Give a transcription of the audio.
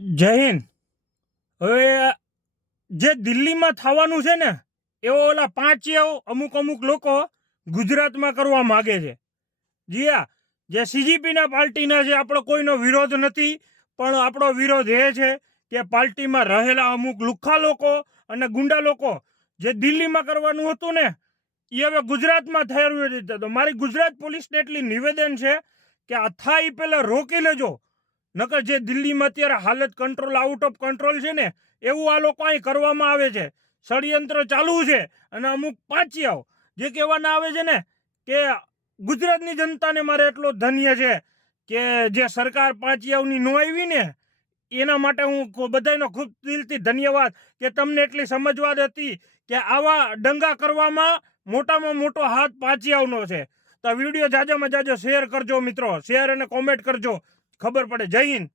જય હિન્દ. હવે જે દિલ્હીમાં થવાનું છે ને એવો ઓલા અમુક અમુક લોકો ગુજરાતમાં કરવા માગે છે. જી હા, જે સીજીપીના પાર્ટીના છે, આપણો કોઈનો વિરોધ નથી, પણ આપણો વિરોધ એ છે કે પાર્ટીમાં રહેલા અમુક લુખ્ખા લોકો અને ગુંડા લોકો જે દિલ્હીમાં કરવાનું હતું ને એ હવે ગુજરાતમાં થઈ રહ્યું છે. તો મારી ગુજરાત પોલીસને એટલી નિવેદન છે કે આ થાય એ પહેલા રોકી લેજો, નકર જે દિલ્હીમાં અત્યારે હાલત કંટ્રોલ આઉટ ઓફ કંટ્રોલ છે ને એવું આ લોકો અહીં કરવામાં આવે છે. ષડયંત્ર ચાલુ છે અને અમુક પાંચિયાઓ જે કહેવાના આવે છે ને કે ગુજરાતની જનતાને મારે એટલો ધન્ય છે કે જે સરકાર પાંચિયાઓની નો આવી ને એના માટે હું બધાનો ખૂબ દિલથી ધન્યવાદ કે તમને એટલી સમજવાદ હતી કે આવા દંગા કરવામાં મોટામાં મોટો હાથ પાંચિયાઓનો છે. તો આ વિડીયો જાજામાં જાજો શેર કરજો મિત્રો, શેર અને કોમેન્ટ કરજો, ખબર પડે. જય હિન્દ.